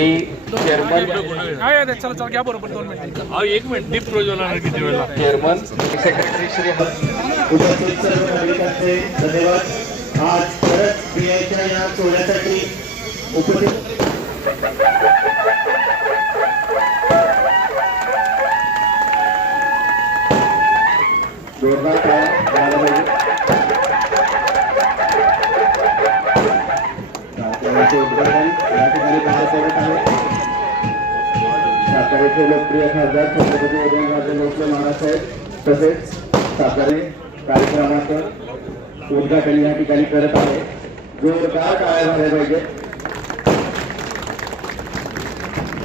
मी chairman चला चला घ्या बरोबर 2 मिनिट. एक मिनिट दीप प्रज्वलन किती वेळा चेअरमन सेक्रेटरी श्री उपस्थित सर्व नागरिकांचे धन्यवाद. आज परत बियाच्या या सोहळ्यासाठी उपस्थित जोरदार काय झाला पाहिजे. कार्यक्रमाचे उद्घाटन या ठिकाणी पार पडत आहे. साताऱ्याचे लोकप्रिय खासदार छत्रपती उदयनराजे भोसले महाराजसाहेब तसेच सातारे कार्यक्रमाचं उद्घाटन या ठिकाणी करत आहे. जोरदार टाळ्या झाल्या पाहिजे.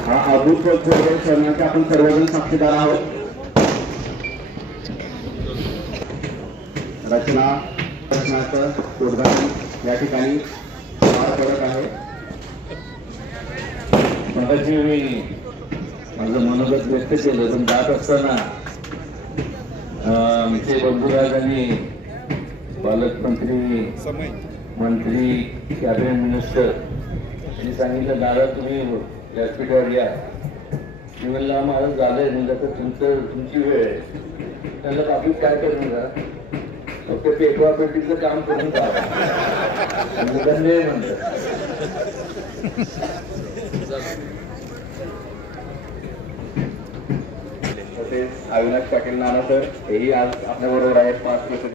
हा अभूतपूर्व क्षणाचे आपण सर्वजण साक्षीदार आहोत. रचनाचं उद्घाटन या ठिकाणी पार पडत आहे. मगाशी मी माझं मनोगत व्यक्त केलं, पण जात असताना आमचे बंधुराज आणि पालकमंत्री मंत्री कॅबिनेट मिनिस्टर यांनी सांगितलं, दादा तुम्ही व्यासपीठावर या. मी म्हणलं माझं झालंय, म्हणजे आता तुमची वेळ आहे. त्यांना बाकी काय करून जा, फक्त पेटवापेटीचं काम करून जा म्हणतात. अविनाश पाटील नाना सर हेही आज आपल्या बरोबर आहेत. 5